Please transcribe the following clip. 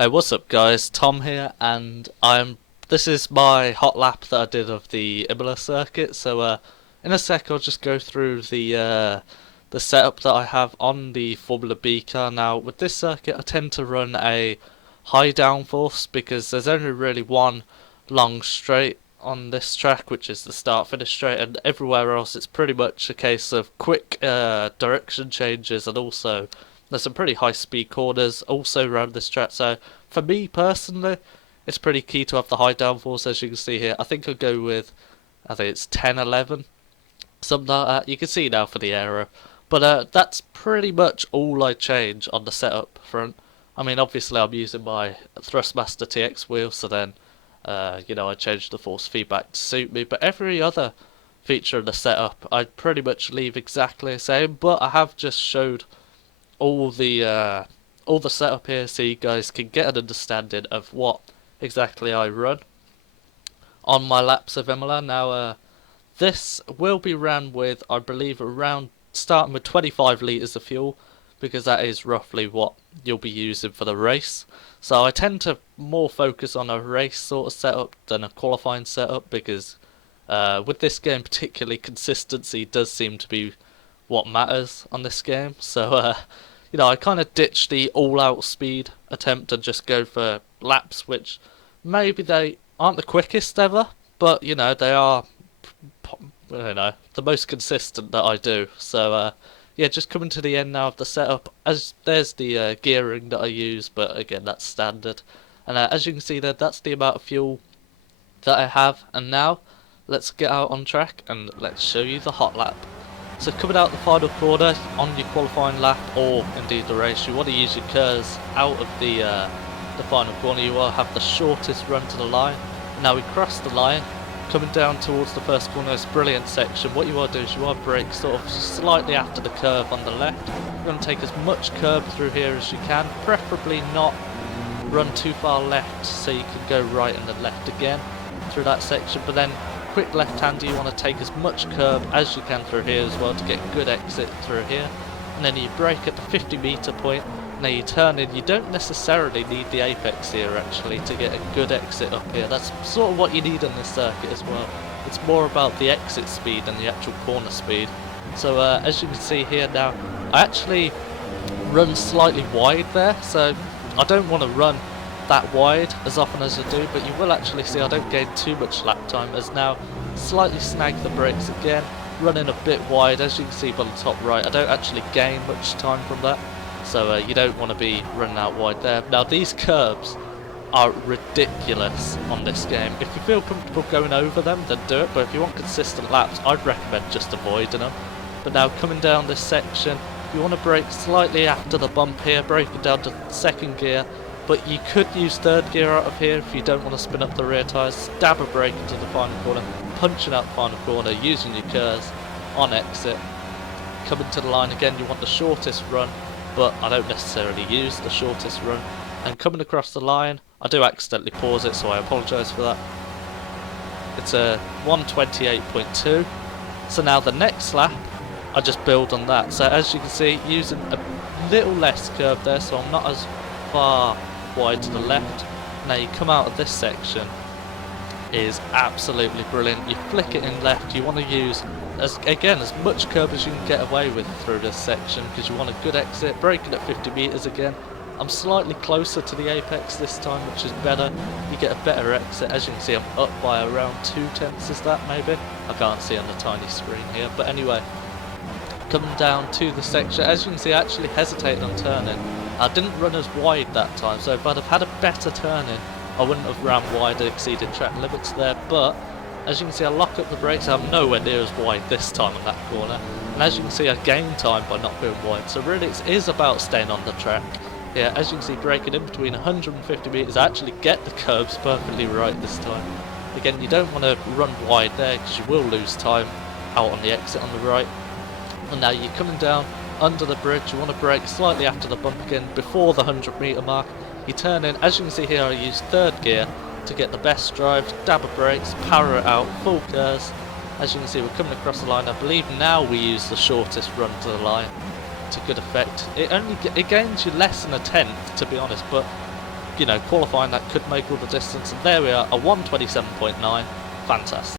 Hey, what's up guys? Tom here, and this is my hot lap that I did of the Imola circuit. So in a sec I'll just go through the setup that I have on the Formula B car. Now with this circuit I tend to run a high downforce because there's only really one long straight on this track, which is the start finish straight, and everywhere else it's pretty much a case of quick direction changes, and also there's some pretty high speed corners also around this track. So for me personally, it's pretty key to have the high downforce. As you can see here, I think I'll go with, I think it's 10, 11, something like that. You can see now for the aero. But that's pretty much all I change on the setup front. I mean, obviously I'm using my Thrustmaster TX wheel, so then, I changed the force feedback to suit me. But every other feature in the setup, I pretty much leave exactly the same. But I have just showed all the setup here so you guys can get an understanding of what exactly I run on my laps of Imola. Now this will be ran with, I believe, around starting with 25 litres of fuel, because that is roughly what you'll be using for the race. So I tend to more focus on a race sort of setup than a qualifying setup, because with this game particularly, consistency does seem to be what matters on this game. So I kind of ditched the all-out speed attempt and just go for laps, which maybe they aren't the quickest ever, but they are, the most consistent that I do. So yeah, just coming to the end now of the setup. As there's the gearing that I use, but again that's standard. And as you can see there, that's the amount of fuel that I have. And now let's get out on track and let's show you the hot lap. So coming out the final corner on your qualifying lap, or indeed the race, you want to use your curves out of the final corner. You will have the shortest run to the line. And now we cross the line, coming down towards the first corner, this brilliant section. What you want to do is you want to brake sort of slightly after the curve on the left. You're going to take as much curb through here as you can, preferably not run too far left so you can go right and then left again through that section. But then quick left-hander, you want to take as much curb as you can through here as well to get good exit through here. And then you brake at the 50-metre point. Now you turn in. You don't necessarily need the apex here actually to get a good exit up here. That's sort of what you need on this circuit as well. It's more about the exit speed than the actual corner speed. So as you can see here now, I actually run slightly wide there, so I don't want to run that wide as often as I do, but you will actually see I don't gain too much lap time, as now slightly snag the brakes again, running a bit wide. As you can see by the top right, I don't actually gain much time from that, so you don't want to be running out wide there. Now these curbs are ridiculous on this game. If you feel comfortable going over them, then do it, but if you want consistent laps, I'd recommend just avoiding them. But now coming down this section, you want to brake slightly after the bump here, braking down to second gear. But you could use third gear out of here if you don't want to spin up the rear tyres. Stab a brake into the final corner, punching out the final corner, using your curves on exit. Coming to the line again, you want the shortest run, but I don't necessarily use the shortest run. And coming across the line, I do accidentally pause it, so I apologise for that. It's a 128.2. So now the next lap, I just build on that. So as you can see, using a little less curve there, so I'm not as far wide to the left. Now you come out of this section, is absolutely brilliant. You flick it in left. You want to use as much curb as you can get away with through this section, because you want a good exit. Braking at 50 metres again. I'm slightly closer to the apex this time, which is better. You get a better exit. As you can see, I'm up by around 2/10, is that maybe? I can't see on the tiny screen here, but anyway, coming down to the section, as you can see, I actually hesitated on turning. I didn't run as wide that time, so if I'd have had a better turn-in, I wouldn't have ran wide and exceeded track limits there. But as you can see, I lock up the brakes. I'm nowhere near as wide this time on that corner, and as you can see, I gain time by not being wide. So really it is about staying on the track. Yeah, as you can see, braking in between 150 metres, I actually get the curbs perfectly right this time. Again, you don't want to run wide there because you will lose time out on the exit on the right. And now you're coming down under the bridge, you want to brake slightly after the bump again, before the 100-metre mark. You turn in. As you can see here, I use third gear to get the best drive, dab of brakes, power it out, full curves. As you can see, we're coming across the line. I believe now we use the shortest run to the line to good effect. It gains you less than a tenth, to be honest, but qualifying that could make all the distance. And there we are, a 1:27.9. Fantastic.